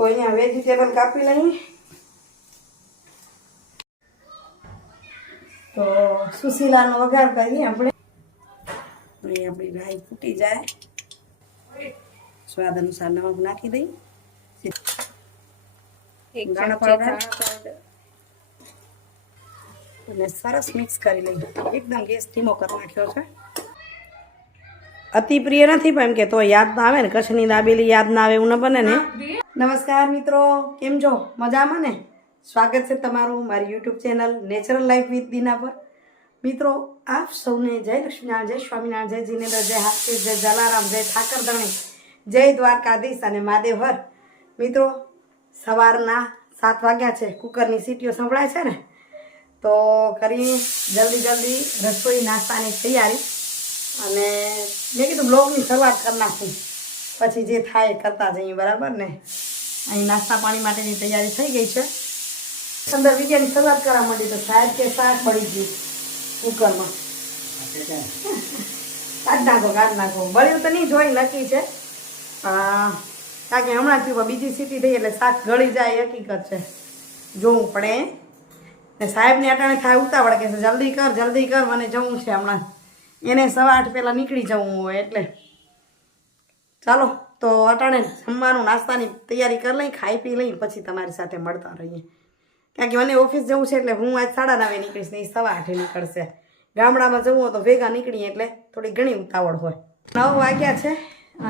તો અહીંયા વેજીટેબલ કાપી લઈએ. તો સુશીલાનો વઘાર કરીએ આપણે. અહીં આપણી રાઈ ફૂટી જાય. સ્વાદ અનુસાર નમક નાખી દઈએ. ધાણા પાવડર. અને સરસ મિક્સ કરી લઈએ. એકદમ ગેસ ધીમો કરી નાખ્યો છે. અતિ પ્રિય નથી પણ એમ કે તો યાદ ના આવે ને કચ્છની દાબેલી યાદ ના આવે એવું ન બને ને. નમસ્કાર મિત્રો, કેમ છો? મજામાં ને? સ્વાગત છે તમારું મારી YouTube channel natural life with Dina પર. મિત્રો, આપ સૌને જય લક્ષ્મીનારાયણ, જય સ્વામિનારાયણ, જય જીનેન્દ્ર, જય હાસ્ય, જય જલારામ, જય ઠાકરધણી જય દ્વારકાધીશ અને મહાદેવહર. મિત્રો, સવારના સાત વાગ્યા છે, કુકરની સીટીઓ સંભળાય છે ને? તો કરી જલ્દી જલ્દી રસોઈ નાસ્તાની તૈયારી. અને મેં કીધું બ્લોગની શરૂઆત કરી નાખું. પછી જે થાય કરતા જઈએ, બરાબર ને? અહીં નાસ્તા પાણી માટેની તૈયારી થઈ ગઈ છે. અંદર વિદ્યાની શરૂઆત કરવા માંડી તો સાહેબ કે શાક બળી ગયું કુકરમાં. કાઢ નાખો કાઢ નાખો. બળ્યું તો નહીં જોઈ, નક્કી છે. કારણ કે હમણાં થયું બીજી સીટી થઈ એટલે શાક ગળી જાય, હકીકત છે. જોવું પડે. ને સાહેબને અટાણે થાય ઉતાવળ કે જલ્દી કર જલ્દી કર, મને જવું છે હમણાં. એને સવા આઠ પહેલાં નીકળી જવું હોય એટલે. ચાલો. તો અટાણે જમવાનું નાસ્તાની તૈયારી કરી લઈ, ખાઈ પી લઈ પછી તમારી સાથે મળતા રહીએ. કારણ કે મને ઓફિસ જવું છે એટલે હું આજ સાડા નવે નીકળીશ નહીં સવા આઠે નીકળશે. ગામડામાં જવું હોય તો ભેગા નીકળીએ એટલે થોડી ઘણી ઉતાવળ હોય. નવ વાગ્યા છે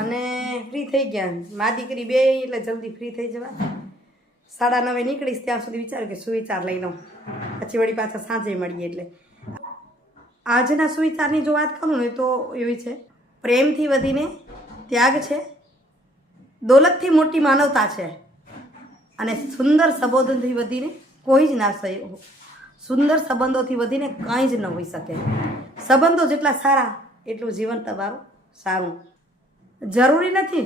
અને ફ્રી થઈ ગયા. મા દીકરી બે એટલે જલ્દી ફ્રી થઈ જવા. સાડા નવે નીકળીશ ત્યાં સુધી વિચાર્યું કે સુવિચાર લઈ લઉં. પછી વળી પાછા સાંજે મળીએ એટલે. આજના સુવિચારની જો વાત કરું ને તો એવી છે. પ્રેમથી વધીને ત્યાગ છે. દોલતથી મોટી માનવતા છે. અને સુંદર સંબોધનથી વધીને કોઈ જ ના સુંદર સંબંધોથી વધીને કંઈ જ ન હોઈ શકે. સંબંધો જેટલા સારા, એટલું જીવન તમારું સારું. જરૂરી નથી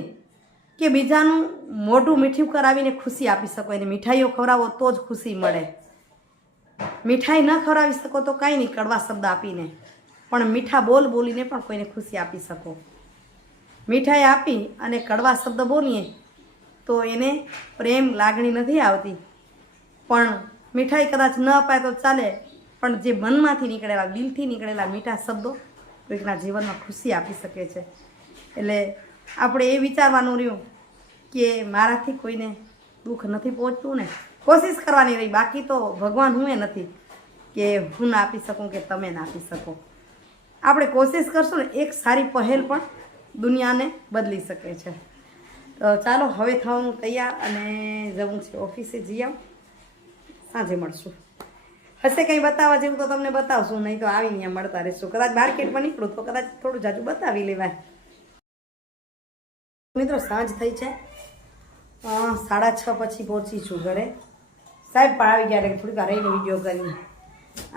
કે બીજાનું મોઢું મીઠું કરાવીને ખુશી આપી શકો એને મીઠાઈઓ ખવડાવો તો જ ખુશી મળે. મીઠાઈ ન ખવડાવી શકો તો કાંઈ નહીં, કડવા શબ્દ આપીને. પણ મીઠા બોલ બોલીને પણ કોઈને ખુશી આપી શકો. મીઠાઈ આપી અને કડવા શબ્દ બોલીએ, તો એને પ્રેમ લાગણી નથી આવતી. પણ મીઠાઈ કદાચ ન અપાય તો ચાલે, પણ જે મનમાંથી નીકળેલા, દિલથી નીકળેલા મીઠા શબ્દો કોઈકના જીવનમાં ખુશી આપી શકે છે. એટલે આપણે એ વિચારવાનું રહ્યું કે મારાથી કોઈને દુઃખ નથી પહોંચતું ને? કોશિશ કરવાની રહી. બાકી તો ભગવાન હું એ નથી કે હું ના આપી શકું કે તમે ના આપી શકો. આપણે કોશિશ કરશું ને, એક સારી પહેલ પણ દુનિયાને બદલી શકે છે. તો ચાલો, હવે થવાનું તૈયાર અને જવું છે ઓફિસે. જઈ આવું. સાંજે મળશું. હશે કંઈ બતાવવા જેવું તો તમને બતાવશું, નહીં તો આવીને અહીંયા મળતા રહીશું. કદાચ માર્કેટમાં નીકળું તો કદાચ થોડું જાજુ બતાવી લેવાય. મિત્રો, સાંજ થઈ છે. સાડા છ પછી પહોંચી છું ઘરે. સાહેબ, પણ આવી ગયા થોડીક રહીને વીડિયો કરી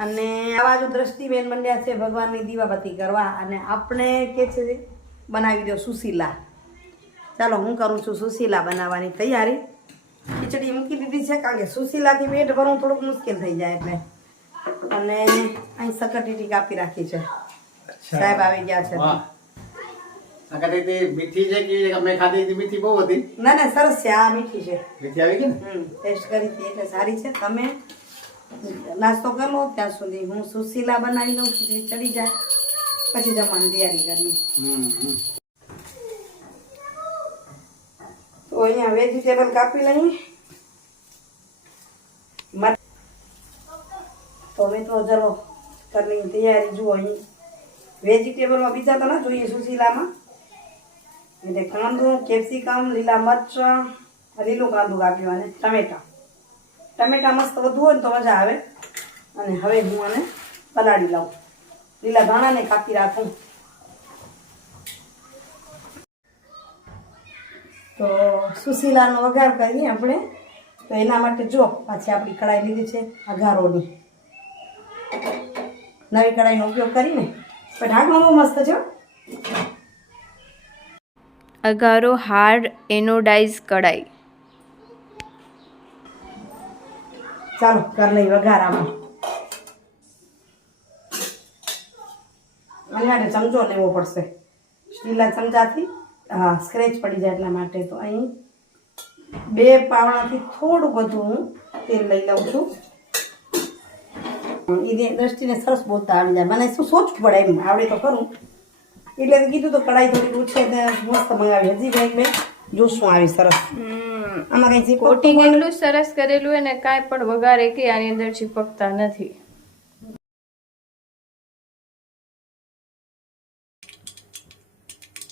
અને આવા જો દ્રષ્ટિબેન મંડ્યા છે ભગવાનની દીવાબત્તી કરવા. અને આપણે કે છે બનાવી દો સુશીલા. ચાલો હું કરું છું સુશીલા બનાવવાની તૈયારી. ખીચડી મૂકી દીધી છે કારણ કે સુશીલાથી પેટ ભરવું થોડુંક મુશ્કેલ થઈ જાય એટલે. અને અહીં સકટીટી કાપી રાખી છે. સાહેબ આવી ગયા છે. તે મીઠી છે કે અમે ખાધી હતી? મીઠી બહુ હતી. ના ના સરસ છે આ મીઠી છે. મીઠી આવી ગઈ ને? ટેસ્ટ કરી હતી એટલે સારી છે. તમે નાસ્તો કરી ત્યાં સુધી હું સુશીલા બનાવી લઉં ખીચડી ચડી જાય. પછી જમવાની તૈયારી કરવી હમ. તો અહીંયા વેજીટેબલ કાપી લઈએ. તો મિત્રો ચલો કરની તૈયારી જુઓ અહીં. વેજીટેબલમાં બીજા તો ના જોઈએ સુશીલામાં. એટલે કાંદું કેપ્સિકમ લીલા મરચાં લીલું કાંદું કાપ્યું અને ટમેટા. ટમેટા મસ્ત વધુ હોય ને તો મજા આવે. અને હવે હું આને પલાળી લઉં. લીલા ધાણાને કાપી રાખું. તો સુશીલાનો વઘાર કરીએ આપણે. તો એના માટે જો પાછી આપણી કઢાઈ લીધી છે અઘારોની નવી કઢાઈનો ઉપયોગ કરીને. પણ ઢાંકણું બહુ મસ્ત છે અઘારો અગારો હાર્ડ એનોડાઇઝ કઢાઈ. ચાલો કર લઈ વઘાર આમાં ચમચો લેવો પડશે. સ્ટીલના ચમચાથી હા સ્ક્રેચ પડી જાય એટલા માટે. તો અહીં બે પાવડાથી થોડું બધું હું તેલ લઈ લઉં છું. એ દ્રષ્ટિને સરસ બોલતા આવી જાય. મને શું સોચવું પડે એમ આવડે તો ખરું. એટલે કીધું તો કઢાઈ થોડી ઓછી ને મસ્ત મંગાવી. હજી ભાઈ મેં જોશું આવી સરસ. આમાં કઈ કોટિંગ એટલું સરસ કરેલું અને ને કાંઈ પણ વગારે કે આની અંદર ચીપકતા નથી.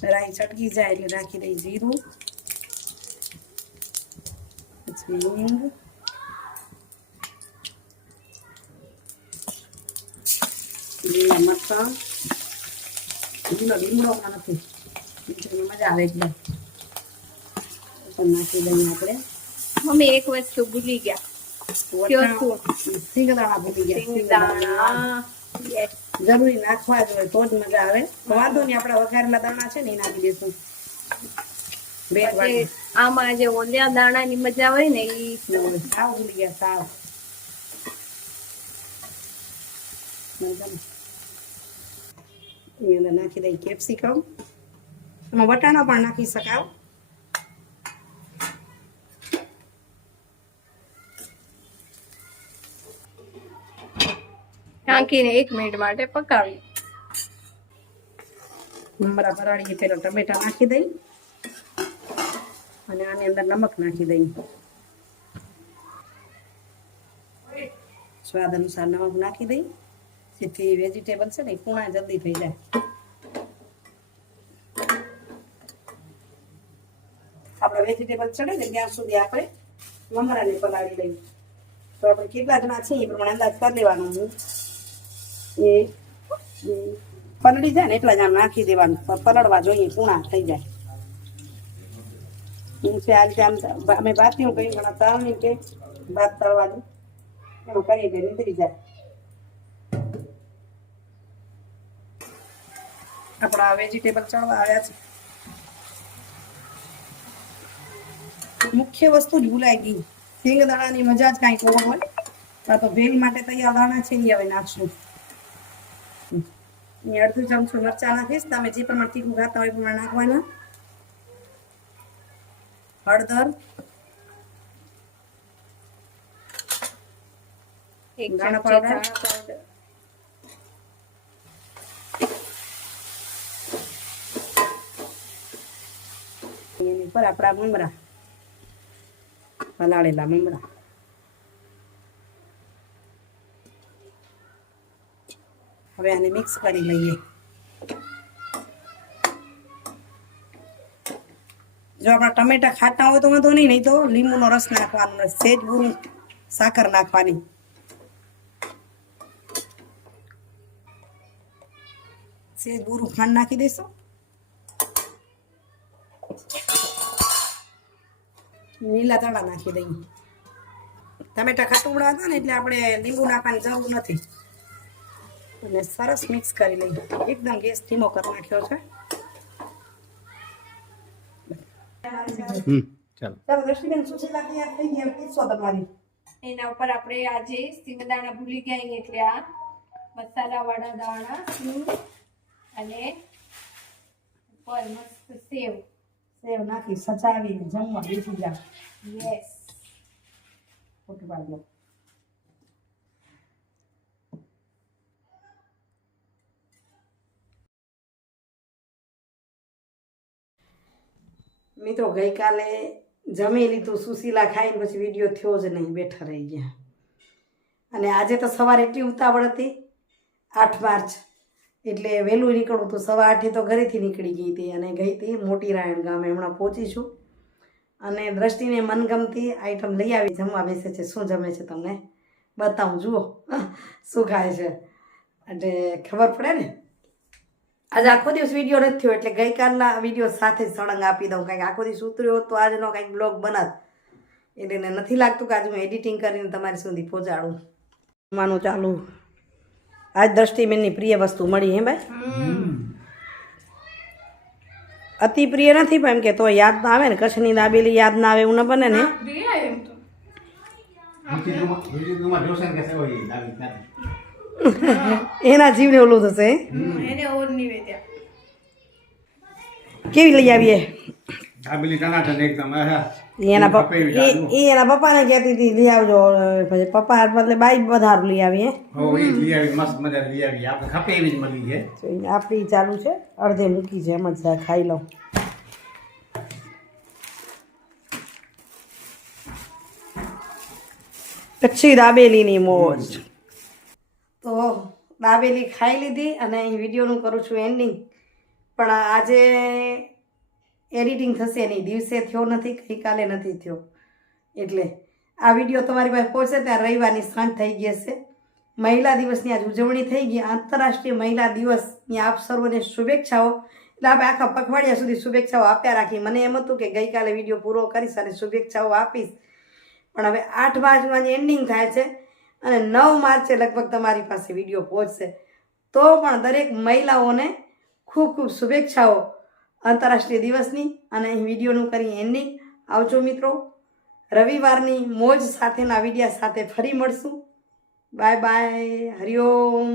રાઈ ચટકી જાય એટલે રાખી દઈ જીરું. પછી હિંગ. લીલા મરચાં. લીલો લીમડો પણ નથી. લીમડોમાં મજા આવે એકદમ પણ નાખી દઈએ આપણે. મમ્મી એક વસ્તુ ભૂલી ગયા. ભૂલી ગયા. જરૂરી નાખવા જ હોય તો જ મજા આવે. વાંધો નહીં આપણા વઘારેલા દાણા છે ને એ નાખી દેશું. બે આમાં જે ઓલિયા દાણાની મજા હોય ને એ સાવ ભૂલી ગયા સાવ. નાખી દઈ કેપ્સિકમ. એમાં વટાણા પણ નાખી શકાવ ઢાંકીને એક મિનિટ માટે પકાવી. મમરા ભરાડીએ પેલા ટમેટા નાખી દઈ અને આની અંદર નમક નાખી દઈ. સ્વાદ અનુસાર નમક નાખી દઈ. જેથી વેજીટેબલ છે ને પૂણા જલ્દી થઈ જાય. આપણે વેજીટેબલ ચડે ને ત્યાં સુધી આપણે મમરાને પલાળી લઈએ. તો આપણે કેટલા જણા છીએ એ પ્રમાણે અંદાજ કરી લેવાનો હું. એ પલળી જાય ને એટલા જ આમ નાખી દેવાનું. પલળવા જોઈએ, પૂણા થઈ જાય. છે આમ અમે બાફીઓ કઈ ઘણા તળની કે ભાત તળવા દઉં એમાં કરી દે નીકળી જાય. આપણા વેજીટેબલ ચડવા આવ્યા છે. મુખ્ય વસ્તુ જ ભૂલાઈ ગઈ. સિંગ દાણાની મજા જ કાંઈક ઓર હોય? કાં તો ભેલ માટે તૈયાર દાણા છે એ હવે નાખશું. અહીં અડધું ચમચું મરચાં નાખીશ તમે જે પ્રમાણે તીખું ખાતા હોય એ પ્રમાણે નાખવાના હળદર એક દાણા ચમચી powder. દાણા powder. એની ઉપર આપણા મમરા પલાળેલા મમરા હવે આને મિક્સ કરી લઈએ. જો આપણા ટમેટા ખાતા હોય તો વાંધો નહીં નહીં તો લીંબુનો રસ નાખવાનો સેજ બુરું સાકર નાખવાની. સેજ ગુરુ ખાંડ નાખી દઈશું લીલા તળા નાખી દઈએ. ટમેટા ખાટું ઉડાવતા ને એટલે આપણે લીંબુ નાખવાની જરૂર નથી. અને સરસ મિક્સ કરી લઈએ. એકદમ ગેસ ધીમો કરી નાખ્યો છે. હમ ચાલો. ચાલો દ્રષ્ટિબેન સુશીલા તૈયાર થઈ ગયા. પીરસો તમારી? એના ઉપર આપણે આજે સિંગદાણા ભૂલી ગયા એટલે આ મસાલાવાળા દાણા સૂર અને ઉપર મસ્ત સેવ. સેવ નાખી સજાવીને જમવા બેસી જાવ યસ ખોટું પાડી મિત્રો, ગઈકાલે જમી લીધું, સુશીલા ખાઈને પછી વીડિયો થયો જ નહીં, બેઠા રહી ગયા. અને આજે તો સવારે એટલી ઉતાવળ હતી, આઠ માર્ચ, એટલે વહેલું નીકળવું હતું સવા આઠે તો ઘરેથી નીકળી ગઈ હતી અને ગઈ હતી મોટી રાયણ ગામે, હમણાં પહોંચી છું. અને દ્રષ્ટિને મનગમતી આઈટમ લઈ આવી, જમવા બેસે છે, શું જમે છે તમને? બતાવું, જુઓ, શું ખાય છે? એટલે ખબર પડે ને? આજે આખો દિવસ વીડિયો નથી થયો એટલે ગઈકાલના વીડિયો સાથે જ સળંગ આપી દઉં. કારણ આખો દિવસ ઉતર્યો હોત તો આજનો કંઈક બ્લોગ બનાત. એટલે એને નથી લાગતું કે આજે હું એડિટિંગ કરીને તમારી સુધી પહોંચાડું. માનું ચાલુ. આજ દ્રષ્ટિબેનની પ્રિય વસ્તુ મળી હે ભાઈ? અતિ પ્રિય નથી પણ એમ કે તો યાદ ના આવે ને કચ્છની દાબેલી યાદ ના આવે એવું ન બને ને. એના જીવને ઓલું થશે કેવી લઈ આવીએ? એના પપ્પા જાતનું. એ એના પપ્પાને કહેતી હતી લઈ આવજો. પછી પપ્પા બદલે બાઈ વધારું લઈ આવી હે? હો એ લઈ આવી મસ્ત મજા લઈ આવી. આપણે ખપે એવી જ મળી છે. તો ઈ આપણી ચાલુ છે અડધે મૂકી છે એમ જ ખાઈ લઉં. પછી દાબેલીની મોજ. તો દાબેલી ખાઈ લીધી અને અહીં વિડીયોનું કરું છું એન્ડિંગ પણ આજે એડિટિંગ થશે નહીં. દિવસે થયો નથી, ગઈકાલે નથી થયો. એટલે આ વીડિયો તમારી પાસે પહોંચે ત્યાં રવિવારની સાંજ થઈ ગઈ હશે. મહિલા દિવસની આજ ઉજવણી થઈ ગઈ. આંતરરાષ્ટ્રીય મહિલા દિવસની આપ સર્વને શુભેચ્છાઓ. એટલે આપણે આખા પખવાડિયા સુધી શુભેચ્છાઓ આપ્યા રાખી. મને એમ હતું કે ગઈકાલે વીડિયો પૂરો કરીશ અને શુભેચ્છાઓ આપીશ. પણ હવે આઠ જે એન્ડિંગ થાય છે અને નવ માર્ચે લગભગ તમારી પાસે વીડિયો પહોંચશે. તો પણ દરેક મહિલાઓને ખૂબ ખૂબ શુભેચ્છાઓ આંતરરાષ્ટ્રીય દિવસની અને અહીં વિડીયોનું કરી એન્ડિંગ આવજો મિત્રો. રવિવારની મોજ સાથેના વિડીયા સાથે ફરી મળશું. Bye bye Hariom